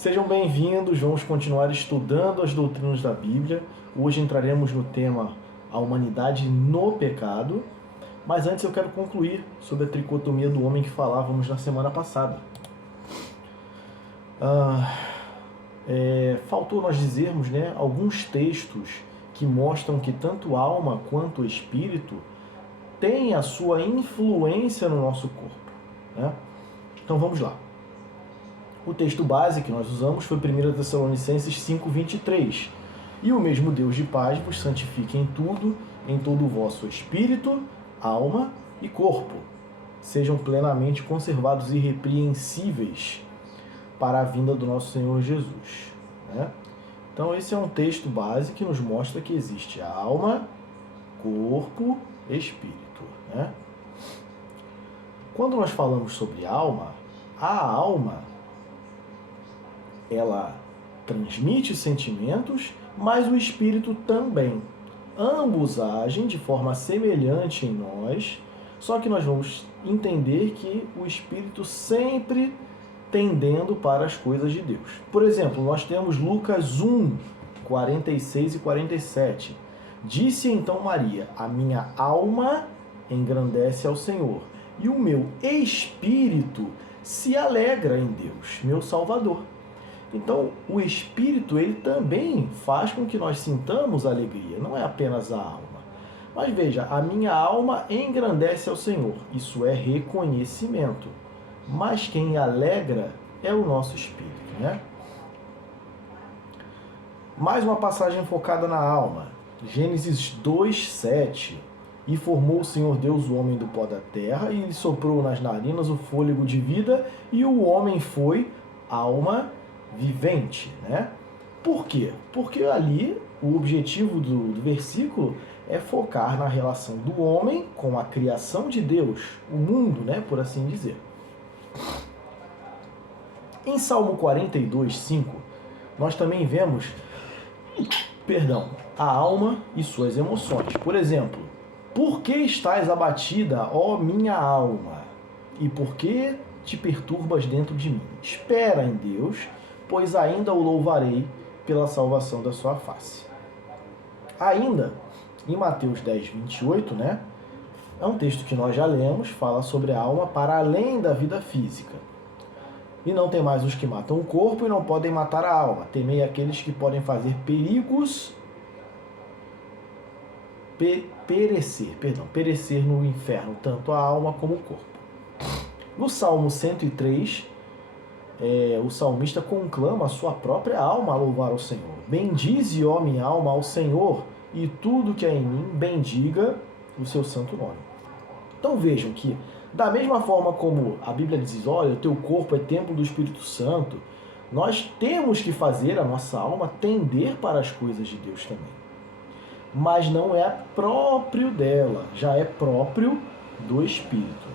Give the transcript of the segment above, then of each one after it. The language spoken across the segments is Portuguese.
Sejam bem-vindos, vamos continuar estudando as doutrinas da Bíblia. Hoje entraremos no tema A Humanidade no Pecado, mas antes eu quero concluir sobre a tricotomia do homem que falávamos na semana passada. Faltou nós dizermos, alguns textos que mostram que tanto alma quanto espírito têm a sua influência no nosso corpo. Então vamos lá. O texto base que nós usamos foi 1 Tessalonicenses 5:23. E o mesmo Deus de paz vos santifique em tudo, em todo o vosso espírito, alma e corpo. Sejam plenamente conservados irrepreensíveis para a vinda do nosso Senhor Jesus. Então esse é um texto base que nos mostra que existe alma, corpo, espírito. Quando nós falamos sobre alma, a alma ela transmite sentimentos, mas o espírito também. Ambos agem de forma semelhante em nós, só que nós vamos entender que o espírito sempre tendendo para as coisas de Deus. Por exemplo, nós temos Lucas 1, 46 e 47. Disse então Maria: a minha alma engrandece ao Senhor, e o meu espírito se alegra em Deus, meu Salvador. Então, o espírito, ele também faz com que nós sintamos alegria, não é apenas a alma. Mas veja, a minha alma engrandece ao Senhor, isso é reconhecimento. Mas quem alegra é o nosso espírito, Mais uma passagem focada na alma. Gênesis 2:7. E formou o Senhor Deus o homem do pó da terra, e lhe soprou nas narinas o fôlego de vida, e o homem foi alma vivente, Por quê? Porque ali o objetivo do versículo é focar na relação do homem com a criação de Deus, o mundo, por assim dizer. Em Salmo 42:5, nós também vemos, a alma e suas emoções. Por exemplo, por que estás abatida, ó minha alma? E por que te perturbas dentro de mim? Espera em Deus, pois ainda o louvarei pela salvação da sua face. Ainda, em Mateus 10:28, é um texto que nós já lemos, fala sobre a alma para além da vida física. E não tem mais os que matam o corpo e não podem matar a alma. Temei aqueles que podem fazer perecer no inferno, tanto a alma como o corpo. No Salmo 103, o salmista conclama a sua própria alma a louvar o Senhor. Bendize, ó minha alma, ao Senhor, e tudo que há em mim, bendiga o seu santo nome. Então vejam que, da mesma forma como a Bíblia diz, olha, o teu corpo é templo do Espírito Santo, nós temos que fazer a nossa alma tender para as coisas de Deus também. Mas não é próprio dela, já é próprio do Espírito.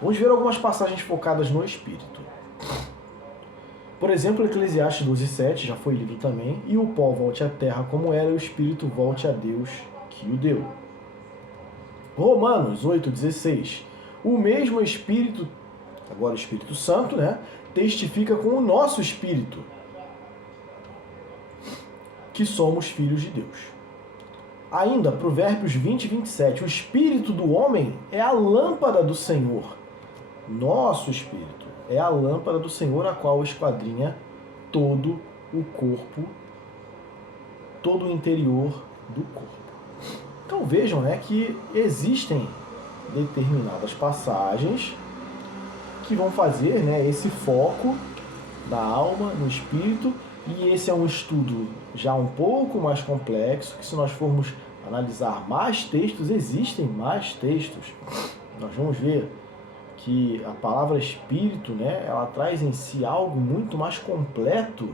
Vamos ver algumas passagens focadas no Espírito. Por exemplo, Eclesiastes 12:7, já foi lido também, e o pó volte à terra como era, e o Espírito volte a Deus que o deu. Romanos 8:16, o mesmo Espírito, agora o Espírito Santo, testifica com o nosso Espírito que somos filhos de Deus. Ainda, Provérbios 20:27, o Espírito do homem é a lâmpada do Senhor. Nosso Espírito é a lâmpada do Senhor, a qual esquadrinha todo o corpo, todo o interior do corpo. Então vejam que existem determinadas passagens que vão fazer esse foco da alma no espírito, e esse é um estudo já um pouco mais complexo, que se nós formos analisar mais textos, existem mais textos, nós vamos ver que a palavra espírito, ela traz em si algo muito mais completo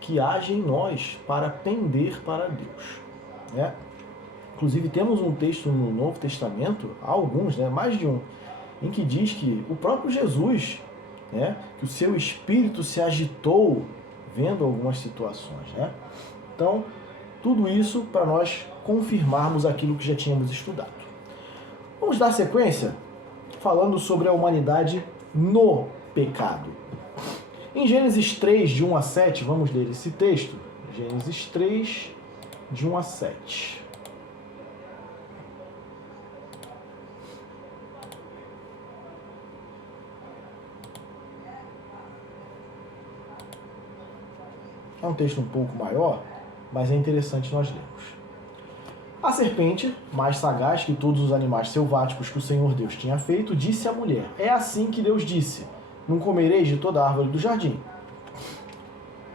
que age em nós para pender para Deus. Inclusive temos um texto no Novo Testamento, alguns, mais de um, em que diz que o próprio Jesus, que o seu espírito se agitou vendo algumas situações. Então, tudo isso para nós confirmarmos aquilo que já tínhamos estudado. Vamos dar sequência falando sobre a humanidade no pecado. Em Gênesis 3, de 1 a 7, vamos ler esse texto. Gênesis 3, de 1 a 7. É um texto um pouco maior, mas é interessante nós lermos. A serpente, mais sagaz que todos os animais selváticos que o Senhor Deus tinha feito, disse à mulher: é assim que Deus disse, não comereis de toda árvore do jardim.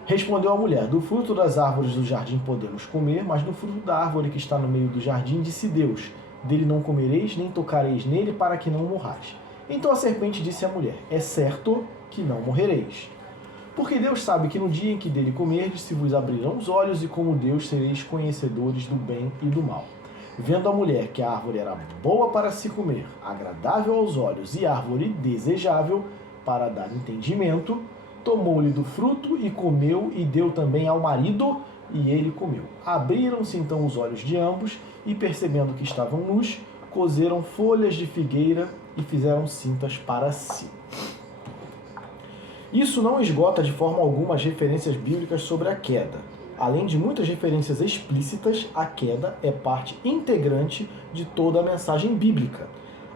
Respondeu a mulher: do fruto das árvores do jardim podemos comer, mas do fruto da árvore que está no meio do jardim, disse Deus, dele não comereis, nem tocareis nele, para que não morrais. Então a serpente disse à mulher: é certo que não morrereis. Porque Deus sabe que no dia em que dele comerdes, se vos abrirão os olhos, e como Deus sereis conhecedores do bem e do mal. Vendo a mulher que a árvore era boa para se comer, agradável aos olhos e árvore desejável para dar entendimento, tomou-lhe do fruto e comeu, e deu também ao marido, e ele comeu. Abriram-se então os olhos de ambos, e percebendo que estavam nus, coseram folhas de figueira e fizeram cintas para si. Isso não esgota de forma alguma as referências bíblicas sobre a queda. Além de muitas referências explícitas, a queda é parte integrante de toda a mensagem bíblica.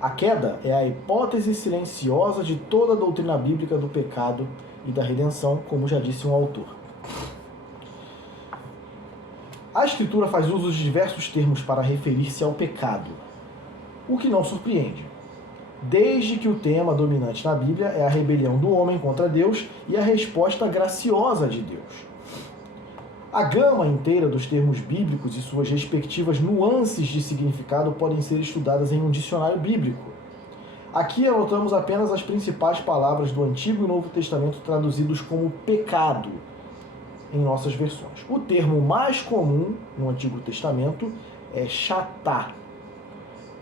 A queda é a hipótese silenciosa de toda a doutrina bíblica do pecado e da redenção, como já disse um autor. A Escritura faz uso de diversos termos para referir-se ao pecado, o que não surpreende, desde que o tema dominante na Bíblia é a rebelião do homem contra Deus e a resposta graciosa de Deus. A gama inteira dos termos bíblicos e suas respectivas nuances de significado podem ser estudadas em um dicionário bíblico. Aqui anotamos apenas as principais palavras do Antigo e Novo Testamento traduzidos como pecado em nossas versões. O termo mais comum no Antigo Testamento é chatá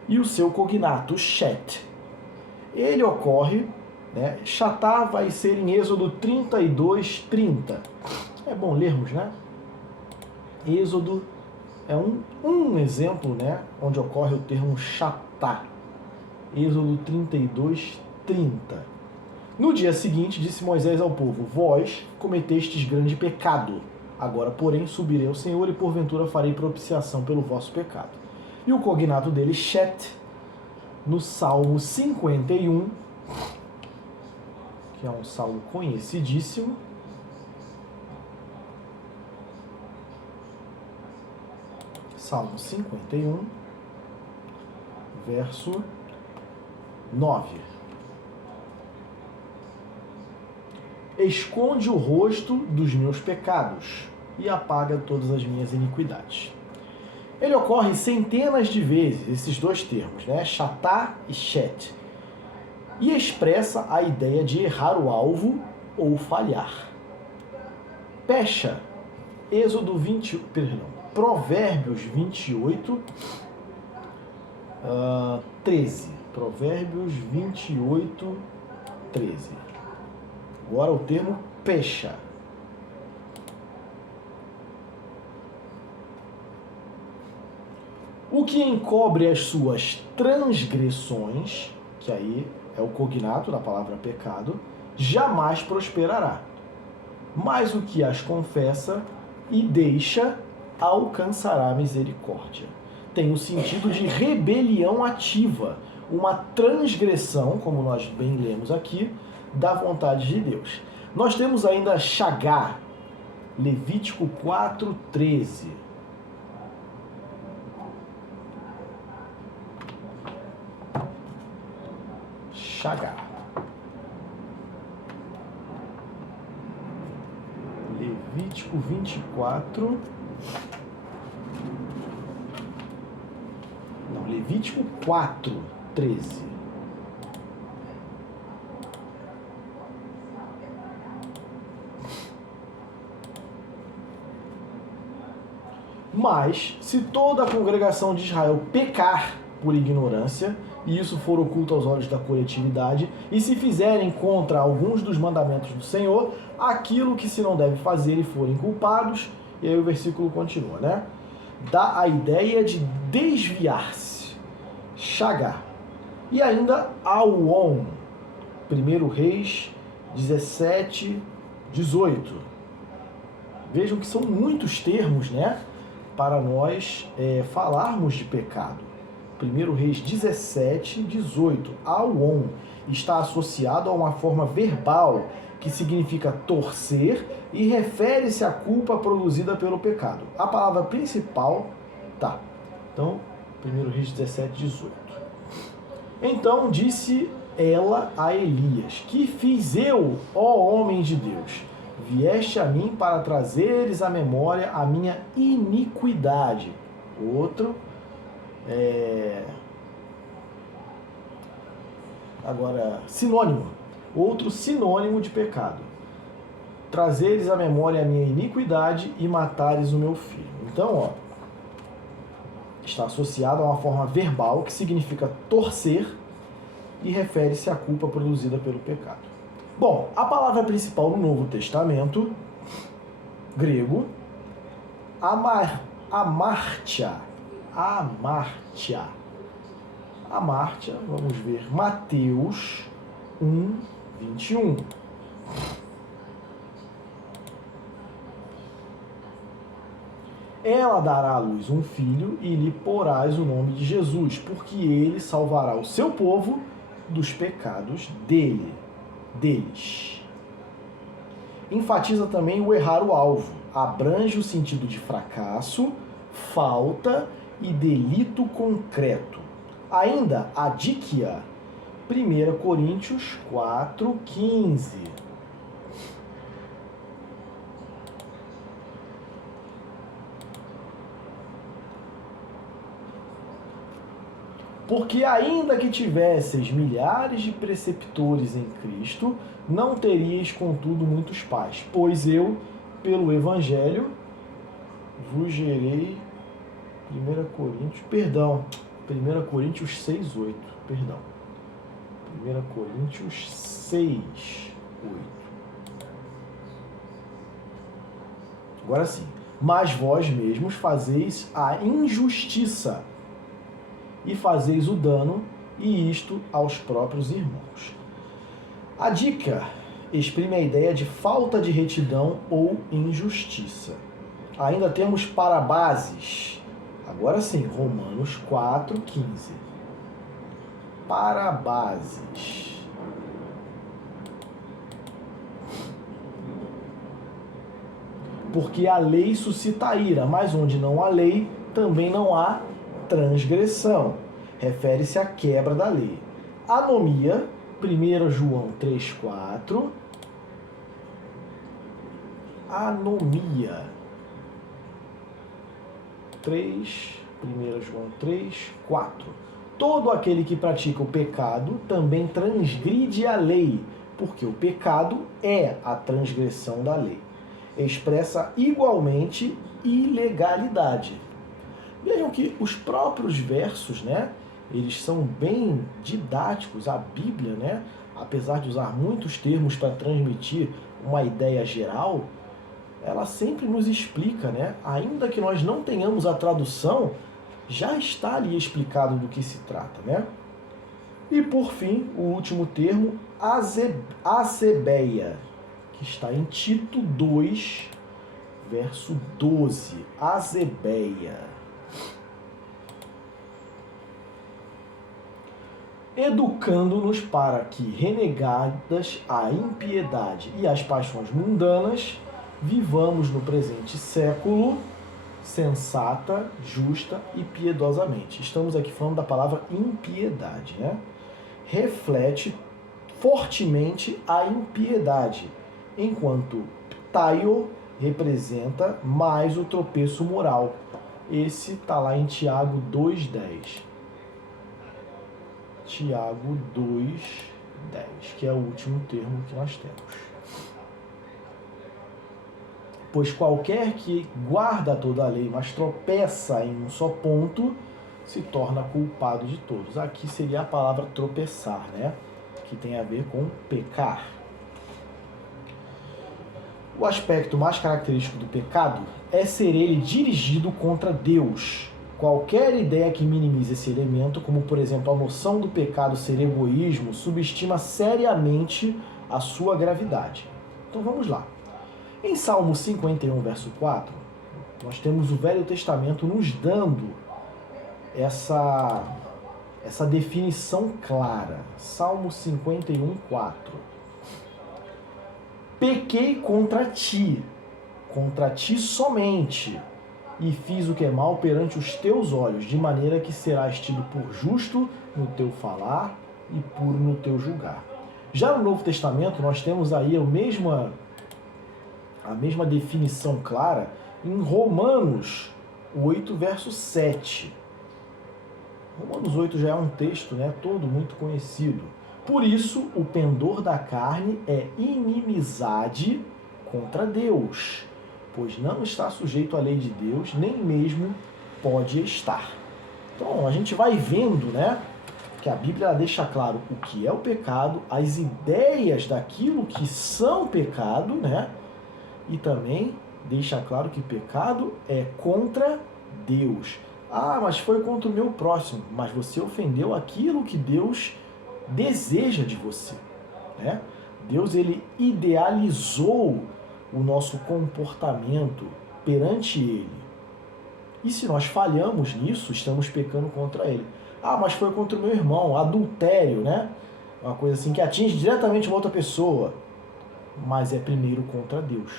e o seu cognato, shet. Ele ocorre, chatá vai ser em Êxodo 32, 30. É bom lermos, né? Êxodo é um exemplo, onde ocorre o termo chatá. Êxodo 32, 30. No dia seguinte, disse Moisés ao povo: vós cometestes grande pecado. Agora, porém, subirei ao Senhor e porventura farei propiciação pelo vosso pecado. E o cognato dele, shet, no Salmo 51, que é um salmo conhecidíssimo. Salmo 51, verso 9. Esconde o rosto dos meus pecados e apaga todas as minhas iniquidades. Ele ocorre centenas de vezes, esses dois termos, chatá e shet, e expressa a ideia de errar o alvo ou falhar. Pecha, Provérbios 28, 13. Provérbios 28, 13. Agora o termo pecha. O que encobre as suas transgressões, que aí é o cognato da palavra pecado, jamais prosperará. Mas o que as confessa e deixa, alcançará misericórdia. Tem o sentido de rebelião ativa, uma transgressão, como nós bem lemos aqui, da vontade de Deus. Nós temos ainda Shagá, Levítico 4, 13. Shagá. Levítico 24. Não, Levítico 4, 13. Mas, se toda a congregação de Israel pecar por ignorância, e isso for oculto aos olhos da coletividade, e se fizerem contra alguns dos mandamentos do Senhor, aquilo que se não deve fazer e forem culpados, e aí o versículo continua, dá a ideia de desviar-se, Shagá. E ainda Auon, 1 Reis 17, 18. Vejam que são muitos termos, né, para nós falarmos de pecado. 1 Reis 17, 18. Auon está associado a uma forma verbal que significa torcer e refere-se à culpa produzida pelo pecado. A palavra principal, tá. Então, 1 Reis 17, 18. Então disse ela a Elias: que fiz eu, ó homem de Deus? Vieste a mim para trazeres à memória a minha iniquidade. Outro. Agora, sinônimo. Outro sinônimo de pecado. Trazeres à memória a minha iniquidade e matares o meu filho. Então, ó, está associado a uma forma verbal que significa torcer e refere-se à culpa produzida pelo pecado. Bom, a palavra principal no Novo Testamento, grego, amártia. Amártia, vamos ver, Mateus 1, 21. Ela dará à luz um filho e lhe porás o nome de Jesus, porque ele salvará o seu povo dos pecados deles. Enfatiza também o errar o alvo. Abrange o sentido de fracasso, falta e delito concreto. Ainda adíquia, 1 Coríntios 4,15. Porque ainda que tivesseis milhares de preceptores em Cristo, não teríeis, contudo, muitos pais. Pois eu, pelo Evangelho, vos gerei... 1 Coríntios 6,8. 1 Coríntios 6,8. Agora sim. Mas vós mesmos fazeis a injustiça e fazeis o dano, e isto aos próprios irmãos. A dica exprime a ideia de falta de retidão ou injustiça. Ainda temos parabases. Agora sim, Romanos 4,15. Parabases. Porque a lei suscita ira, mas onde não há lei, também não há transgressão. Refere-se à quebra da lei. Anomia, 1 João 3,4. Anomia. 1 João 3,4. Todo aquele que pratica o pecado também transgride a lei, porque o pecado é a transgressão da lei. Expressa igualmente ilegalidade. Vejam que os próprios versos, né, eles são bem didáticos. A Bíblia, né, apesar de usar muitos termos para transmitir uma ideia geral, ela sempre nos explica, né, ainda que nós não tenhamos a tradução, já está ali explicado do que se trata, né? E por fim, o último termo, acebeia, que está em Tito 2, verso 12. Acebeia. Educando-nos para que, renegadas a impiedade e as paixões mundanas, vivamos no presente século sensata, justa e piedosamente. Estamos aqui falando da palavra impiedade, né? Reflete fortemente a impiedade, enquanto taio representa mais o tropeço moral. Esse está lá em Tiago 2,10. Tiago 2,10, que é o último termo que nós temos. Pois qualquer que guarda toda a lei, mas tropeça em um só ponto, se torna culpado de todos. Aqui seria a palavra tropeçar, né? Que tem a ver com pecar. O aspecto mais característico do pecado é ser ele dirigido contra Deus. Qualquer ideia que minimize esse elemento, como por exemplo a noção do pecado ser egoísmo, subestima seriamente a sua gravidade. Então vamos lá. Em Salmo 51, verso 4, nós temos o Velho Testamento nos dando essa definição clara. Salmo 51, 4. Pequei contra ti somente, e fiz o que é mal perante os teus olhos, de maneira que serás tido por justo no teu falar e puro no teu julgar. Já no Novo Testamento, nós temos aí a mesma definição clara em Romanos 8, verso 7. Romanos 8 já é um texto, todo muito conhecido. Por isso, o pendor da carne é inimizade contra Deus, pois não está sujeito à lei de Deus, nem mesmo pode estar. Então, a gente vai vendo, que a Bíblia deixa claro o que é o pecado, as ideias daquilo que são pecado, e também deixa claro que pecado é contra Deus. Ah, mas foi contra o meu próximo, mas você ofendeu aquilo que Deus deseja de você, Deus, ele idealizou o nosso comportamento perante ele. E se nós falhamos nisso, estamos pecando contra ele. Ah, mas foi contra o meu irmão, adultério, uma coisa assim que atinge diretamente uma outra pessoa. Mas é primeiro contra Deus,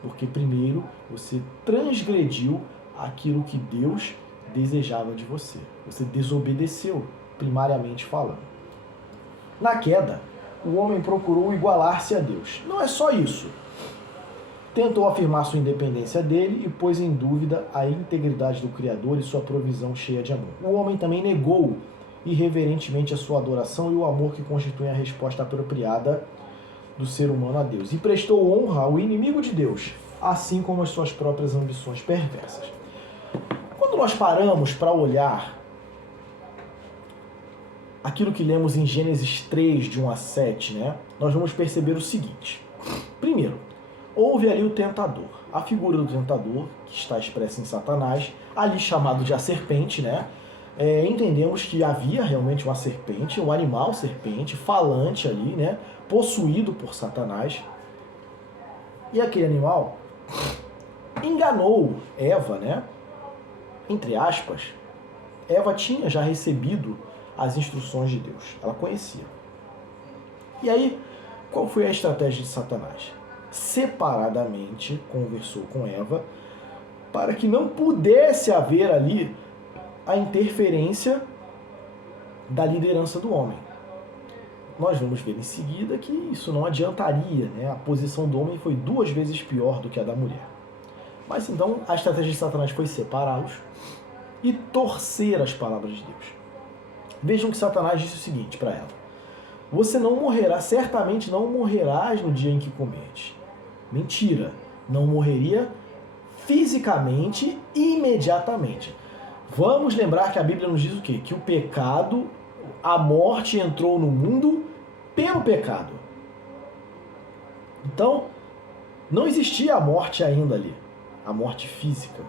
porque primeiro você transgrediu aquilo que Deus desejava de você. Você desobedeceu, primariamente falando. Na queda, o homem procurou igualar-se a Deus. Não é só isso. Tentou afirmar sua independência dele e pôs em dúvida a integridade do Criador e sua provisão cheia de amor. O homem também negou irreverentemente a sua adoração e o amor que constitui a resposta apropriada do ser humano a Deus. E prestou honra ao inimigo de Deus, assim como as suas próprias ambições perversas. Quando nós paramos para olhar aquilo que lemos em Gênesis 3, de 1 a 7, nós vamos perceber o seguinte. Primeiro, houve ali o tentador. A figura do tentador, que está expressa em Satanás, ali chamado de a serpente, entendemos que havia realmente uma serpente, um animal serpente, falante ali, possuído por Satanás. E aquele animal enganou Eva, entre aspas. Eva tinha já recebido as instruções de Deus, ela conhecia. E aí, qual foi a estratégia de Satanás? Separadamente conversou com Eva para que não pudesse haver ali a interferência da liderança do homem. Nós vamos ver em seguida que isso não adiantaria, a posição do homem foi 2 vezes pior do que a da mulher. Mas então a estratégia de Satanás foi separá-los e torcer as palavras de Deus. Vejam que Satanás disse o seguinte para ela: você não morrerá, certamente não morrerás no dia em que comerdes. Mentira, não morreria fisicamente, imediatamente. Vamos lembrar que a Bíblia nos diz o quê? Que o pecado, a morte entrou no mundo pelo pecado. Então, não existia a morte ainda ali, a morte física,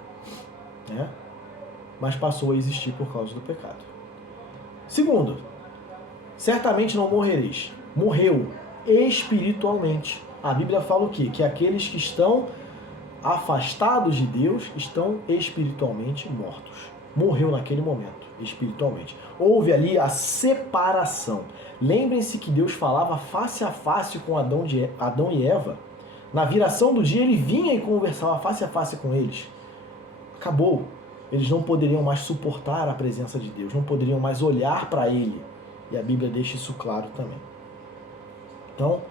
mas passou a existir por causa do pecado. Segundo, certamente não morrereis. Morreu espiritualmente. A Bíblia fala o quê? Que aqueles que estão afastados de Deus estão espiritualmente mortos. Morreu naquele momento, espiritualmente. Houve ali a separação. Lembrem-se que Deus falava face a face com Adão e Eva. Na viração do dia ele vinha e conversava face a face com eles. Acabou. Eles não poderiam mais suportar a presença de Deus, não poderiam mais olhar para ele. E a Bíblia deixa isso claro também. Então,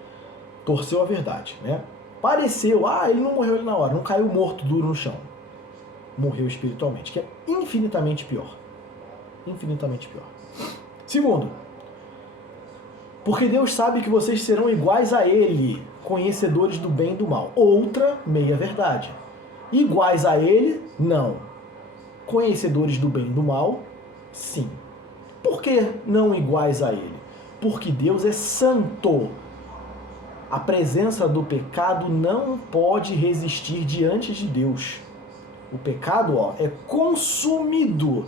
torceu a verdade, Pareceu, ele não morreu ali na hora, não caiu morto duro no chão. Morreu espiritualmente, que é infinitamente pior. Infinitamente pior. Segundo, porque Deus sabe que vocês serão iguais a Ele, conhecedores do bem e do mal. Outra meia-verdade. Iguais a Ele, não. Conhecedores do bem e do mal, sim. Por que não iguais a Ele? Porque Deus é santo. A presença do pecado não pode resistir diante de Deus. O pecado, é consumido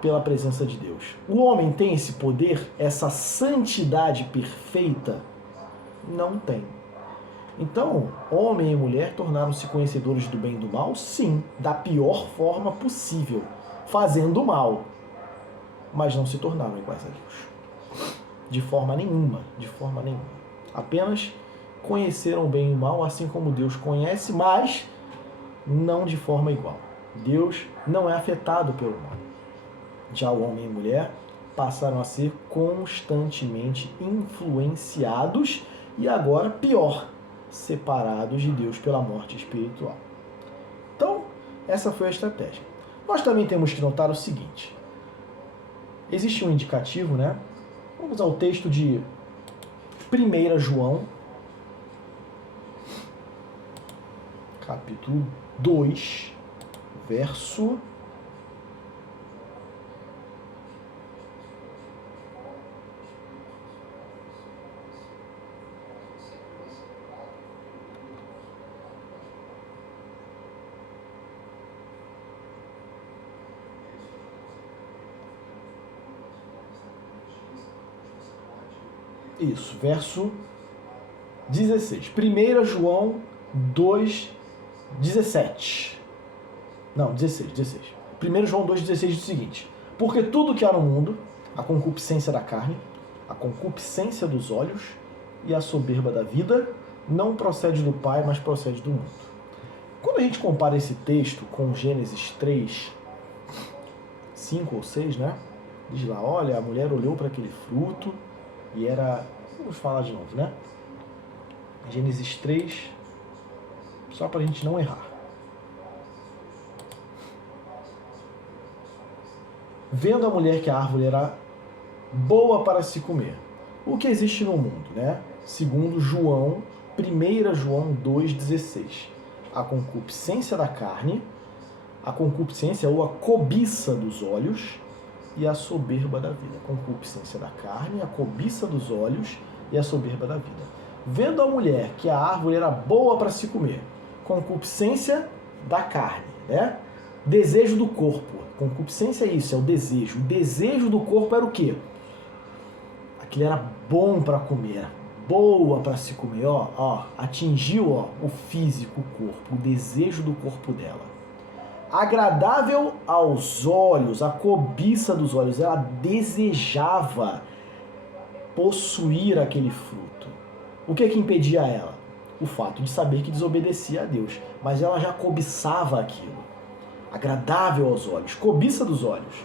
pela presença de Deus. O homem tem esse poder, essa santidade perfeita? Não tem. Então, homem e mulher tornaram-se conhecedores do bem e do mal? Sim, da pior forma possível, fazendo o mal. Mas não se tornaram iguais a Deus. De forma nenhuma, de forma nenhuma. Apenas conheceram o bem e o mal, assim como Deus conhece, mas não de forma igual. Deus não é afetado pelo mal. Já o homem e a mulher passaram a ser constantemente influenciados e agora, pior, separados de Deus pela morte espiritual. Então, essa foi a estratégia. Nós também temos que notar o seguinte. Existe um indicativo, né? Vamos ao texto de 1 João, capítulo 2, verso... Isso, verso 16. 1 João 2, 17. Não, 16. 1 João 2,16 diz o seguinte: porque tudo que há no mundo, a concupiscência da carne, a concupiscência dos olhos e a soberba da vida, não procede do Pai, mas procede do mundo. Quando a gente compara esse texto com Gênesis 3, 5 ou 6, né? Diz lá, olha, a mulher olhou para aquele fruto e era... Vamos falar de novo, né? Gênesis 3, só para a gente não errar. Vendo a mulher que a árvore era boa para se comer. O que existe no mundo, né? Segundo João, 1 João 2,16. A concupiscência da carne, a concupiscência ou a cobiça dos olhos e a soberba da vida. A concupiscência da carne, a cobiça dos olhos e a soberba da vida. Vendo a mulher que a árvore era boa para se comer. Concupiscência da carne, né? Desejo do corpo. Concupiscência é isso, é o desejo. O desejo do corpo era o quê? Aquilo era bom para comer, boa para se comer, atingiu o físico, o corpo, o desejo do corpo dela. Agradável aos olhos, a cobiça dos olhos, ela desejava possuir aquele fruto. O que impedia ela? O fato de saber que desobedecia a Deus, mas ela já cobiçava aquilo. Agradável aos olhos, cobiça dos olhos.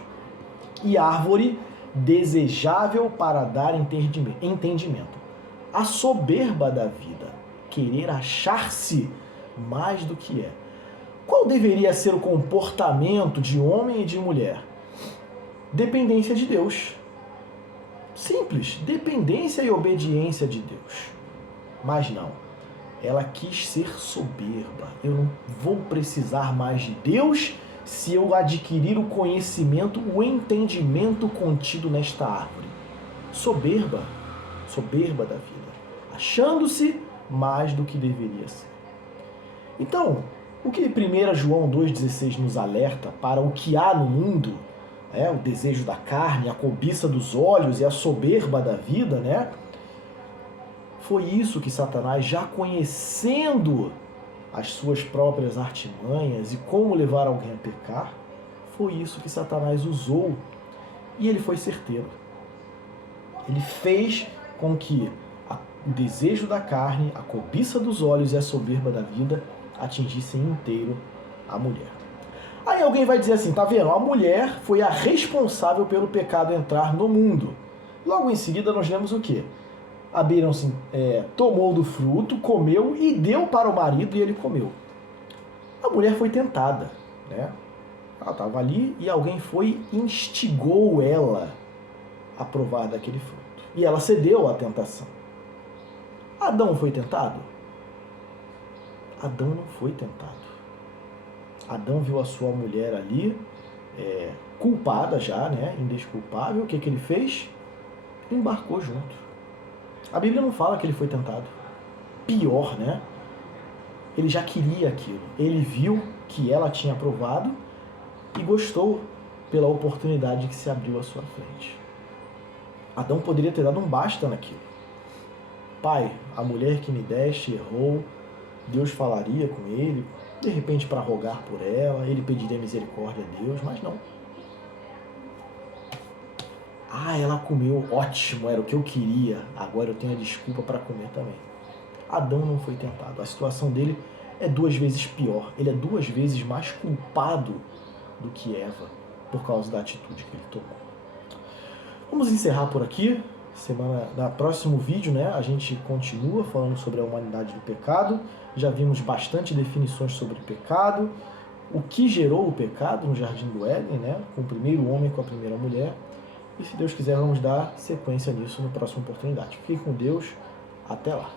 E árvore desejável para dar entendimento. A soberba da vida, querer achar-se mais do que é. Qual deveria ser o comportamento de homem e de mulher? Dependência de Deus. Simples, dependência e obediência de Deus. Mas não, ela quis ser soberba. Eu não vou precisar mais de Deus se eu adquirir o conhecimento, o entendimento contido nesta árvore. Soberba da vida, achando-se mais do que deveria ser. Então, o que 1 João 2,16 nos alerta para o que há no mundo, o desejo da carne, a cobiça dos olhos e a soberba da vida, né? Foi isso que Satanás, já conhecendo as suas próprias artimanhas e como levar alguém a pecar, foi isso que Satanás usou. E ele foi certeiro. Ele fez com que o desejo da carne, a cobiça dos olhos e a soberba da vida atingissem inteiro a mulher. Aí alguém vai dizer assim, tá vendo? A mulher foi a responsável pelo pecado entrar no mundo. Logo em seguida nós lemos o quê? Abriram-se, tomou do fruto, comeu e deu para o marido e ele comeu. A mulher foi tentada, né? Ela estava ali e alguém instigou ela a provar daquele fruto. E ela cedeu à tentação. Adão foi tentado? Adão não foi tentado. Adão viu a sua mulher ali, culpada já, né? Indesculpável. O que ele fez? Embarcou junto. A Bíblia não fala que ele foi tentado. Pior, né? Ele já queria aquilo. Ele viu que ela tinha aprovado e gostou pela oportunidade que se abriu à sua frente. Adão poderia ter dado um basta naquilo. Pai, a mulher que me deste errou, Deus falaria com ele, de repente para rogar por ela, ele pediria misericórdia a Deus, mas não. Ah, ela comeu, ótimo, era o que eu queria, agora eu tenho a desculpa para comer também. Adão não foi tentado, a situação dele é 2 vezes pior, ele é 2 vezes mais culpado do que Eva, por causa da atitude que ele tomou. Vamos encerrar por aqui. No próximo vídeo, né, a gente continua falando sobre a humanidade do pecado. Já vimos bastante definições sobre o pecado, o que gerou o pecado no Jardim do Éden, né, com o primeiro homem com a primeira mulher. E se Deus quiser, vamos dar sequência nisso na próxima oportunidade. Fique com Deus. Até lá.